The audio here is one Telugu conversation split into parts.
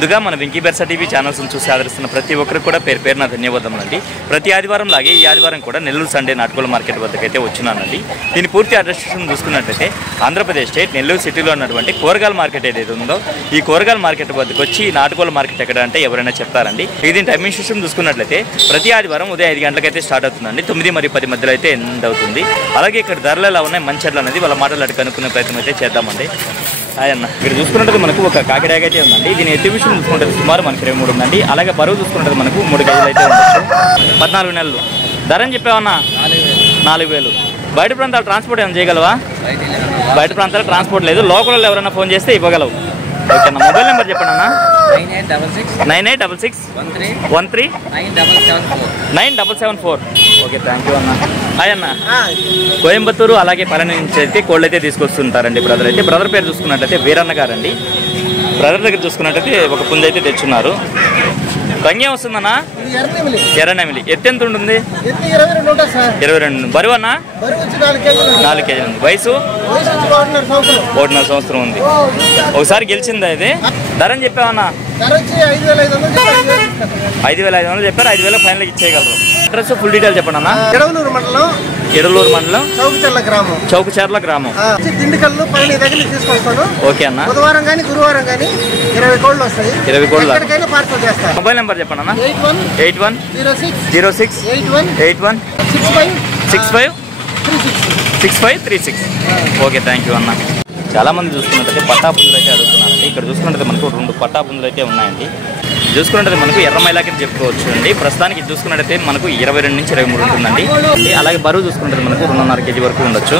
ముందుగా మన వెంకీ బెర్సా టీవీ ఛానల్స్ చూసి ఆదరిస్తున్న ప్రతి ఒక్కరికి కూడా పేరు పేరున ధన్యవాదములండి. ప్రతి ఆదివారం లాగే ఈ ఆదివారం కూడా నెల్లూరు సండే నాటుకోళ్ల మార్కెట్ వద్దకైతే వచ్చినానండి. దీని పూర్తి అడ్రస్ చూసుకున్నట్లయితే ఆంధ్రప్రదేశ్ స్టేట్ నెల్లూరు సిటీలో ఉన్నటువంటి కూరగాయల మార్కెట్ ఏదైతే ఉందో ఈ కూరగాయల మార్కెట్ వద్దకు వచ్చి నాటుకోళ్ల మార్కెట్ ఎక్కడ అంటే ఎవరైనా చెప్తారండి. దీని టైమింగ్ సిస్టమ్ చూసుకున్నట్లయితే ప్రతి ఆదివారం ఉదయం 5 గంటలకైతే స్టార్ట్ అవుతుందండి. 9 మరియు 10 మధ్యలో అయితే ఎండ్ అవుతుంది. అలాగే ఇక్కడ ధరలు ఎలా ఉన్నాయి మంచి ఎట్లా అనేది వాళ్ళ మాటలు అడిగి కనుక్కునే ప్రయత్నం అయితే చేద్దామండి. అన్న ఇక్కడ చూసుకున్నట్టు మనకు ఒక కాకిడాగ అయితే ఉందండి. దీని ఎగ్జిబిషన్ చూసుకుంటే సుమారు మనకి 23 ఉందండి. అలాగే బరువు చూసుకుంటే మనకు 3 కేజీలు అయితే ఉండొచ్చు. 14 నెలలు. ధర అని చెప్పావన్నా 4,000. బయట ప్రాంతాలు ట్రాన్స్పోర్ట్ ఏమైనా చేయగలవా? బయట ప్రాంతాలు ట్రాన్స్పోర్ట్ లేదు. లోకల్ ఎవరైనా ఫోన్ చేస్తే ఇవ్వగలవు. ఓకే అన్న. మొబైల్ నెంబర్ చెప్పండి అన్న. 9866139774. ఓకే థ్యాంక్ యూ అన్న. హాయ్ అన్న. కోయంబత్తూరు అలాగే పళని నుంచి అయితే కోళ్ళు అయితే తీసుకొస్తుంటారండి బ్రదర్ అయితే. బ్రదర్ పేరు చూసుకున్నట్లయితే వీరన్న గారండి. బ్రదర్ దగ్గర చూసుకున్నట్లయితే ఒక పుంజ అయితే తెచ్చున్నారు. రంగేం వస్తుందన్నా? ఎర్రనెమిలి. ఎత్తు ఎంత ఉంటుంది? 22. బరువు అన్న 4 కేజీలు ఉంది. వయసు 1.5 సంవత్సరం ఉంది. ఒకసారి గెలిచిందా ఇది? ధర అని చెప్పావన్నా? 5,500 చెప్పారు. 5,000 ఫైనల్ ఇచ్చేయగలరు. అడ్రస్ ఫుల్ డీటెయిల్ చెప్పండి అన్న. ఎడలూరు మండలం చౌకచర్ల గ్రామం. దిండుకల్లు పళని దగ్గర తీసుకొస్తాను. ఓకే అన్న. బుధవారం కానీ గురువారం కానీ 20 కోళ్ళు వస్తాయి. 20 కోళ్ళు పార్సల్ చేస్తాను. మొబైల్ నెంబర్ చెప్పండి అన్న. 810681653536. ఓకే థ్యాంక్ యూ అన్న. చాలా మంది చూసుకున్నట్టయితే పట్టాపుంజులు అయితే అడుగుతున్నారండి. ఇక్కడ చూసుకున్నట్టు మనకు 2 పట్టాపుంజులు అయితే ఉన్నాయండి. చూసుకున్నట్టు మనకు ఎర్రమైలాకి చెప్పుకోవచ్చు అండి. ప్రస్తుతానికి చూసుకున్నట్టయితే మనకు 22 నుంచి 23 ఉంటుందండి. అలాగే బరువు చూసుకున్నట్టు మనకు 2.5 కేజీ వరకు ఉండొచ్చు.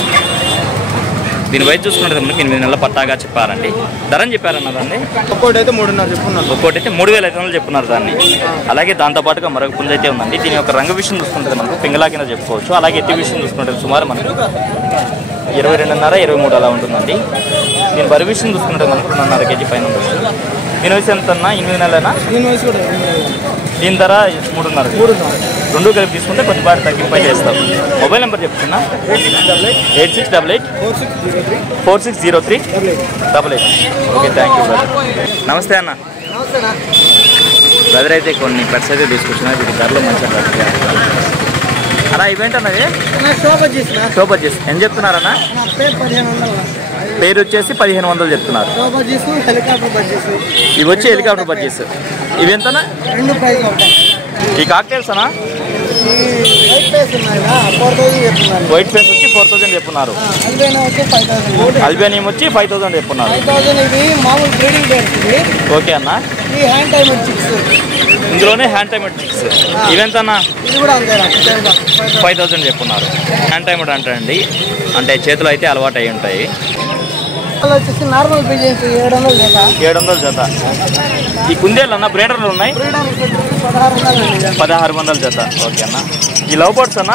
దీని వయసు చూసుకున్నట్టు మనకి 8 నెలల పట్టాగా చెప్పారండి. ధర అని చెప్పారన్న దాన్ని? ఒక్కోటి అయితే 3.5 చెప్పుకున్నాను. ఒక్కోటి అయితే 3,500 చెప్పున్నారు దాన్ని. అలాగే దాంతోపాటుగా మరొక పుంజ అయితే ఉందండి. దీని యొక్క రంగు విషయం చూసుకుంటే మనకు పింగళా కింద చెప్పుకోవచ్చు. అలాగే ఎత్తి విషయం చూసుకుంటే సుమారు మనకు 22.5, 23 అలా ఉంటుందండి. దీని బరువు విషయం చూసుకుంటే మనకు 2.5 కేజీ పైన ఉండొచ్చు. దీని వయసు ఎంత అన్నా? 8 నెలలైనా? దీని ధర 3.5. 2 కలిపి తీసుకుంటే కొంచెం బాగా తగ్గింపై చేస్తాం. మొబైల్ నెంబర్ చెప్తున్నా 8688460388. Okay thank you brother. నమస్తే అన్న. బ్రదర్ అయితే కొన్ని పెట్స్ అయితే తీసుకొచ్చినా వీటి ధరలు మంచిగా అలా ఇవేంటి అన్నది? షోబజ్జీస్. ఎంత చెప్తున్నారన్నా? పేరు వచ్చేసి 1,500 చెప్తున్నారు. ఇవి వచ్చి హెలికాప్టర్ బడ్జెస్. ఇవి ఎంతనా? ఈ కాక్టైల్స్ అనా? వైట్ ఫేస్ వచ్చి 4,000 చెప్తున్నారు. అల్బేనియం వచ్చి 5,000 చెప్తున్నారు. ఓకే అన్న. ఇందులోనే హ్యాండ్ టైమర్ చిక్స్. ఇవెంతన్నా? 5,000 చెప్తున్నారు. హ్యాండ్ టైమర్ అంటారండి, అంటే చేతులు అయితే అలవాటు అయి ఉంటాయి. నార్మల్ 700 జత. ఈ కుందేళ్ళు అన్న బ్రీడర్లు ఉన్నాయి 1,600 జత. ఓకే అన్న. ఈ లవ్ బర్డ్స్ అన్న?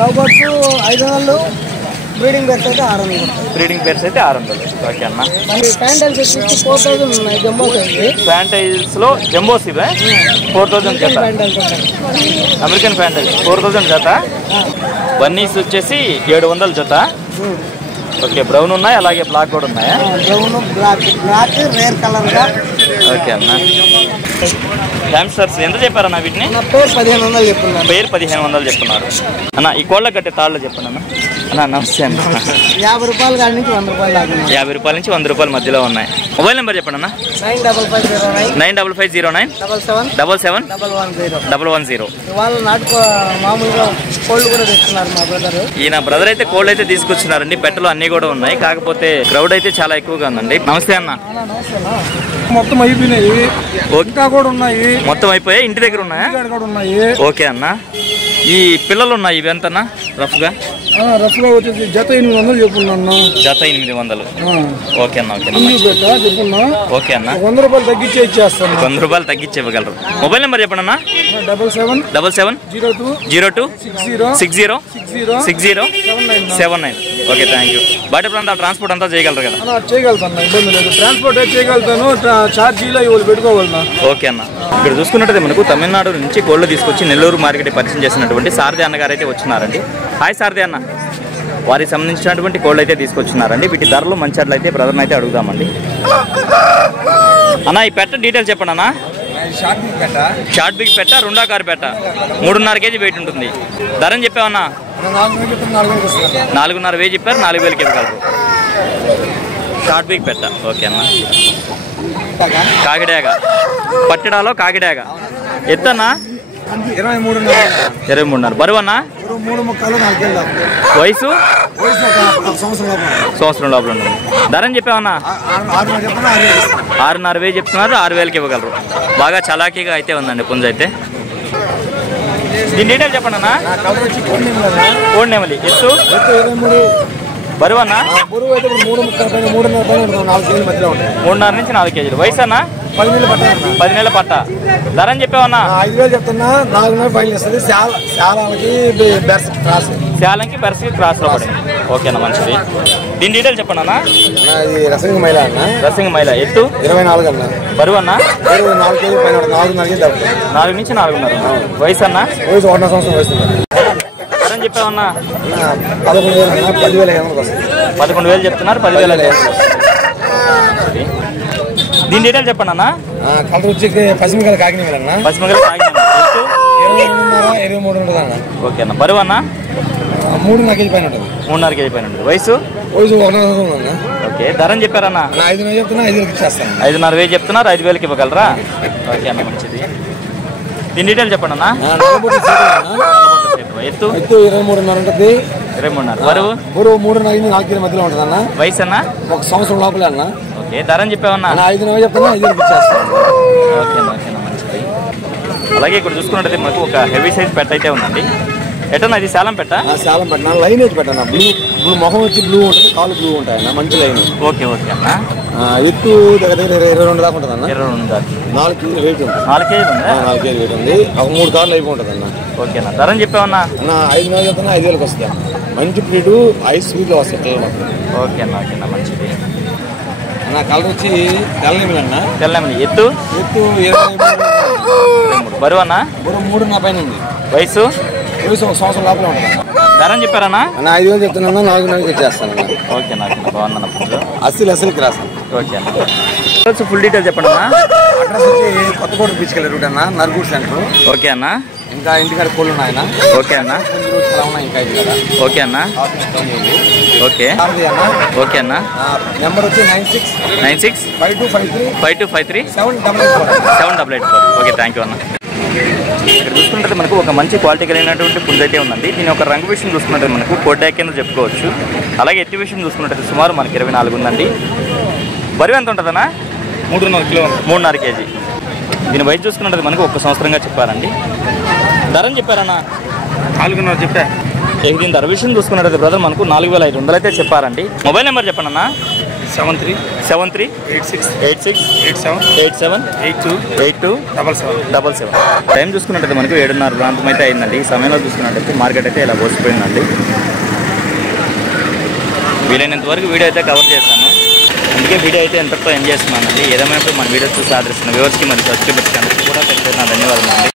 Love birds 500. బ్రీడింగ్ పేర్స్ అయితే 600. బ్రీడింగ్ పేర్స్ అయితే 600. ఓకే అన్న. ఫ్యాంటైల్స్ 4,000 ఉన్నాయి. ఫ్యాంటైల్స్ లో జంబోస్ ఇవే 4,000 జత. అమెరికన్ ఫ్యాంటైల్స్ 4,000 జత. బన్నీస్ వచ్చేసి 700 జత. ఓకే. బ్రౌన్ ఉన్నాయి, అలాగే బ్లాక్ కూడా ఉన్నాయా? బ్రౌన్, బ్లాక్ రేర్ కలర్ గా. ఓకే అన్న. హ్యామ్స్టర్స్ ఎంత చెప్పారన్న వీటిని? పేరు 1,500 చెప్తున్నారు. పేరు 1,500 చెప్తున్నారు అన్న. ఈ కోళ్ళ కట్టే తాళ్ళు చెప్పండి అన్న. అన్న నమస్తే అన్న. 50 రూపాయల కాడి నుంచి 100 రూపాయలు దాకా. 50 రూపాయల నుంచి 100 రూపాయల మధ్యలో ఉన్నాయి. మొబైల్ నెంబర్ చెప్పండి అన్న. 95509 7777 వాళ్ళు నాటుకో మామూలుగా కోళ్ళు కూడా తెచ్చుకున్నారు మా బ్రదర్. ఈయన బ్రదర్ అయితే కోళ్ళు అయితే తీసుకొచ్చినారండి. పెట్టలు అన్ని కూడా ఉన్నాయి, కాకపోతే క్రౌడ్ అయితే చాలా ఎక్కువగా ఉందండి. నమస్తే అన్న. మొత్తం అయిపోయినాయి, ఇంకా కూడా ఉన్నాయి. మొత్తం అయిపోయాయి, ఇంటి దగ్గర ఉన్నాయా? ఓకే అన్న. ఈ పిల్లలు ఉన్నాయి, ఇవి ఎంతన్నా రఫ్గా? రఫ్గా వచ్చేసి జత 800 చెప్పుకున్నా. జత 800. ఓకే అన్న. ఓకే చెప్పుకున్నా. ఓకే అన్న. 100 రూపాయలు తగ్గించి ఇచ్చేస్తాను. 100 రూపాయలు తగ్గించి ఇవ్వగలరు. మొబైల్ నెంబర్ చెప్పండి అన్న. 7702606079. Okay thank you. బయట ప్రాంతాల ట్రాన్స్పోర్ట్ అంతా చేయగలరు కదా? చేయగలుగుతాను, ఇబ్బంది లేదు. ట్రాన్స్పోర్ట్ చేయగలుగుతాను, ఛార్జీలో ఇవాళ పెట్టుకోగలను. ఓకే అన్న. ఇక్కడ చూసుకున్నట్టు మనకు తమిళనాడు నుంచి కోళ్ళు తీసుకొచ్చి నెల్లూరు మార్కెట్ పరిచయం చేసినటువంటి సారథి అన్నగారు అయితే వచ్చినారండి. హాయ్ సారథి అన్న. వారికి సంబంధించినటువంటి కోళ్ళు అయితే తీసుకొచ్చినారండి. వీటి ధరలు మంచి అట్లయితే బ్రదర్ని అయితే అడుగుదామండి. అన్న ఈ పెట్ట డీటెయిల్స్ చెప్పండి అన్న. షార్ట్ బిగ్ పెట్ట, రెండా కారు పెట్ట, 3.5 కేజీ వెయిట్ ఉంటుంది. ధరని చెప్పావన్నా? 4.5 వేలు చెప్పారు, 4,000కి ఇవ్వగలరు. షార్ట్ బిగ్ పెట్ట. ఓకే అన్న. కాకిడాగ పట్టడాలో కాకిడాగ. ఎత్తన్నా? 23.5. బరువు అన్నా? వయసు? సంవత్సరం లోపల ఉంటుంది. ధరని చెప్పావన్నా? 6.5 వేలు చెప్తున్నారు, 6,000కి ఇవ్వగలరు. బాగా చలాకీగా అయితే ఉందండి పుంజ అయితే. దీని డీటెయిల్ చెప్పండి అన్న. కోడి నెమలి. ఎత్తు? బరువు అన్న? 3.5 నుంచి 4 కేజీలు. వయసు అన్న? 10 నెలల పట్ట. ధరని చెప్పావన్నా? 5,000 చెప్తున్నా. 4.5 ఫైల్ ఇస్తుంది. శాలంకి బెర్స్కి క్రాస్ లో పడింది. ఓకేనా, మంచిది. దీని డీటెయిల్ చెప్పండి అన్న. రసింగ మైల అన్న. రసింగ మైల. ఎత్తు? 24 అన్న. బరువు అన్న? 4 కేజీ పైన 4.5 కేజీ. 4 నుంచి 4.5. వయసు అన్న? వయసు 1 సంవత్సరం వస్తుంది. ధరని చెప్పావన్నా? 11,000 అన్న. 10,500 వస్తుంది. 11,000 చెప్తున్నారు, 10,000. దీని డీటెయిల్ చెప్పండి అన్న. కలర్ వచ్చి పసిమిగల కాకినాడ అన్న. పసిమిగల కాకినాడ. ఎత్తు? 23 ఉంటుంది అన్న. ఓకే అన్న. బరువు అన్న? 3.5 కేజీ పైన ఉంటుంది. 3.5 కేజీ పైన ఉంటుంది. వయసు? 1 సంవత్సరం అన్న. ఓకే. ధరని చెప్పారన్నా? 5,000 చెప్తున్నా. 5,000కి ఇచ్చేస్తాను. 5.5 చెప్తున్నారు, 5,000కి ఇవ్వగలరా? ఓకే అన్న, మంచిది. దీని డీటెయిల్ చెప్పండి అన్న. ఎత్తు? 23.5 ఉంటుంది. 23.5. బరువు? 3.5 నుంచి 4 కేజీ మధ్యలో ఉంటుంది అన్న. వయసు అన్న? 1 సంవత్సరం లోపలే అన్న. ఓకే. ధరని చెప్పావన్నా? 5,000 చెప్తున్నా. 5,000కి ఇచ్చేస్తాను. ఓకేనా, ఓకేనా, మంచిది. అలాగే ఇక్కడ చూసుకున్నట్టయితే మనకు ఒక హెవీ సైజ్ పెట్ట అయితే ఉందండి. ఎటన్నా ఇది శాలం పెట్ట? శాలం పెట్టిన లైన్ వేసి పెట్టాను. బ్లూ ముఖం వచ్చి బ్లూ ఉంటుంది, కాలు బ్లూ ఉంటాయి అన్న. మంచి లైన్. ఓకే ఓకే అన్న. ఎత్తు దగ్గర 22 దాకా ఉంటుంది అన్న. 22 దాకా. 4 కేజీ వెయిట్ ఉంటుంది. 4 కేజీలు ఉందా? 4 కేజీ వెయిట్ ఉంది. ఒక 3 కార్లు అయిపోయి ఉంటుంది అన్న. ఓకేనా. ధరని చెప్పావన్నా? అన్న 5,000 చెప్తున్నా. 5,000కి వస్తాయి. మంచి ప్రీడు, ఐస్ స్వీట్లో వస్తాయి పిల్లలు మాకు. ఓకేనా, ఓకేనా, మంచిది. నా కలర్ వచ్చి తెల్లనిమిలి అన్న. తెల్లనిమిలి. ఎత్తు? ఎత్తు 23. బరువు అన్న? బరువు 3.5 పైన ఉంది. వయసు? 1 సంవత్సరం లోపల ఉంటుంది. ధరని చెప్పారన్నా? అన్న 5,000 చెప్తున్నా. 4,000కి ఇచ్చేస్తాను. ఓకేనా, ఓకేనా, బాగుందన్న పుంజు. అస్సలకి రాస్తాను. ఓకే అన్న. ఫుల్ డీటెయిల్ చెప్పండి అన్న. అడ్రస్ వచ్చి కొత్తకోట తీసుకెళ్ళే రూట్ అన్న. నర్గూడ్ సెంటర్. ఓకే అన్న. ఇంకా ఇంటికాడ కోళ్ళు ఉన్నాయన్న. ఓకే అన్న. ఇంకా ఇక్కడ. ఓకే అన్న. ఓకే ఓకే అన్న. నెంబర్ వచ్చి 965253 788 ఓకే, థ్యాంక్ యూ అన్న. ఇక్కడ చూసుకుంటే మనకు ఒక మంచి క్వాలిటీ కలిగినటువంటి పుంజ అయితే ఉందండి. దీని ఒక రంగు విషయం చూసుకున్నట్టు మనకు కోడ్డాక్ కింద చెప్పుకోవచ్చు. అలాగే ఎత్తి విషయం చూసుకున్నట్టు సుమారు మనకి 24 ఉందండి. బరువు ఎంత ఉంటుందన్నా? 3.5 కిలో. 3.5 కేజీ. దీని వయసు చూసుకున్నట్టు మనకు 1 సంవత్సరంగా చెప్పారండి. ధరని చెప్పారన్నా? 4.5 చెప్పా. దీని ధర విషయం చూసుకున్నట్టు బ్రదర్ మనకు 4,500 అయితే చెప్పారండి. మొబైల్ నెంబర్ చెప్పండి అన్న. 738687828277. టైం చూసుకున్నట్టయితే మనకు 7:30 ప్రాంతం అయితే అయిందండి. ఈ సమయంలో చూసుకున్నట్టయితే మార్కెట్ అయితే ఇలా పోసిపోయిందండి. వీలైనంత వరకు వీడియో అయితే కవర్ చేస్తాను. అందుకే వీడియో అయితే ఎంతతో ఎంజాయ్ చేస్తున్నానండి. ఏదేమైనప్పుడు మన వీడియో చూసి ఆదరిస్తున్న వ్యూవర్స్కి మరియు సబ్స్క్రైబర్స్కి అందరికీ కూడా పెద్ద ధన్యవాదాలు అండి.